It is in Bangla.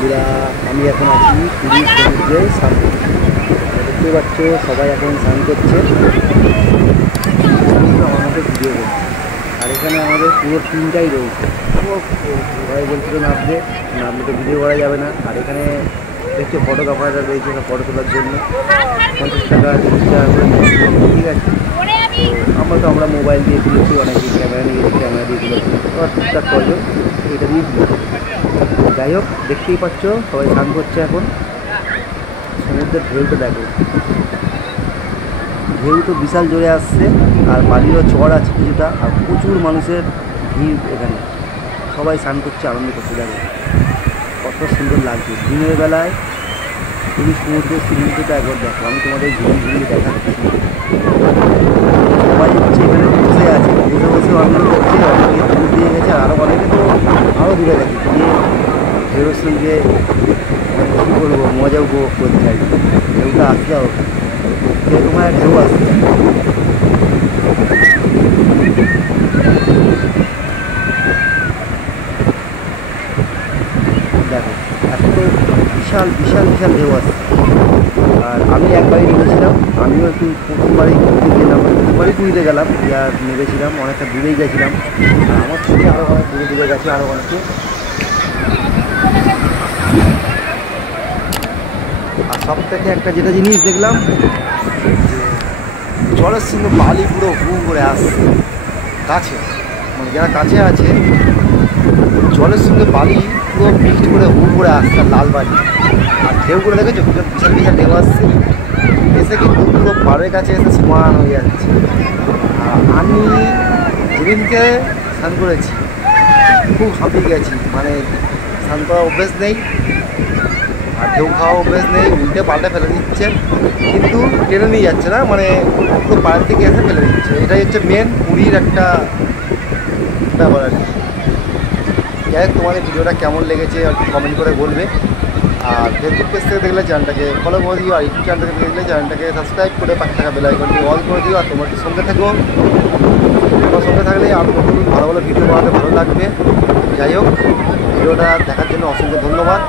বন্ধুরা, আমি এখন আছি পুরী সমুদ্রের সামনে। দেখতে পাচ্ছ সবাই এখন স্নান করছে, আমি তো আমার মতো ভিডিও করছি। আর এখানে আমাদের পুরো টিমটাই রয়েছে। সবাই বলছিল নামলে তো ভিডিও করা যাবে না। আর এখানে দেখছো ফটোগ্রাফাররা রয়েছে, ফটো তোলার জন্য 50 টাকা 30 টাকা করে, ঠিক আছে। তো আমরা মোবাইল দিয়ে তুলেছি, অনেকে ক্যামেরা নিয়ে গেছি, ক্যামেরা দিয়ে তুলেছি, আবার টুকটাক করবে এটা দিয়ে তুলেছি। যাই হোক, দেখতেই পাচ্ছ সবাই স্নান করছে এখন। সমুদ্রের ঢেউটা দেখো, ঢেউ তো বিশাল জোরে আসছে, আর বালিরও চড় আছে কিছুটা, আর প্রচুর মানুষের ভিড় এখানে। সবাই স্নান করছে, আনন্দ করছে। দেখো কত সুন্দর লাগছে দিনের বেলায় পুরী সমুদ্রের সিনেমাটা একবার দেখো। আমি তোমাদের ঘুরিয়ে দেখাচ্ছি। সবাই হচ্ছে এখানে বসে আছে, বসে বসে আনন্দ করছে। অনেকে দূর দিয়ে গেছে, আরও অনেকে তো আরও দূরে গেছে, গিয়ে ঢেউয়ের সঙ্গে কী বলবো, মজা উপভোগ করতে চাই। ঢেউটা আসতে হবে, এরকম ঢেউ আসছে। দেখো এত বিশাল বিশাল বিশাল ঢেউ আসছে। আর আমি একবারই নেমেছিলাম, আমিও একটু প্রথমবারই ঘুরতে গেলাম, প্রথমবারই পুরীতে গেলাম, আর নেমেছিলাম অনেকটা দূরেই গেছিলাম। আর আমার থেকে আরও অনেক দূরে দূরে গেছে, আরও অনেকে। আর সব থেকে একটা যেটা জিনিস দেখলাম, জলের সঙ্গে বালি পুরো হু করে আসছে কাছে, মানে যারা কাছে আছে জলের সঙ্গে বালি পুরো মিক্সড করে হু করে আসছে, লাল বালি। আর ঢেউগুলো দেখেছো, বিশাল বিশাল ঢেউ আসছে, এসে কিন্তু পুরো পাড়ের কাছে এসে সমান হয়ে যাচ্ছে। আমি যেদিনকে স্নান করেছি খুব হাঁপিয়ে গেছি, মানে স্নান করার অভ্যেস নেই, আর ঢেউ খাওয়া অভ্যেস নেই, উল্টে পাল্টে ফেলে দিচ্ছে, কিন্তু টেনে নিয়ে যাচ্ছে না, মানে পুরো পাড়ের থেকে এসে ফেলে দিচ্ছে। এটাই হচ্ছে মেন পুরীর একটা ব্যাপার আর কি। যাই হোক, তোমাদের ভিডিওটা কেমন লেগেছে একটু কমেন্ট করে বলবে। আর ফেসবুক পেজ থেকে দেখলে চ্যানেলটাকে ফলো করে দিও, আর ইউটিউব চ্যানেল থেকে দেখলে চ্যানেলটাকে সাবস্ক্রাইব করে পাশে থাকা বেল আইকনটি অল করে দিও। আর তোমার সঙ্গে থেকো, তোমার সঙ্গে থাকলে আরও নতুন ভালো ভালো ভিডিও বানাতে ভালো লাগবে। যাই হোক, ভিডিওটা দেখার জন্য অসংখ্য ধন্যবাদ।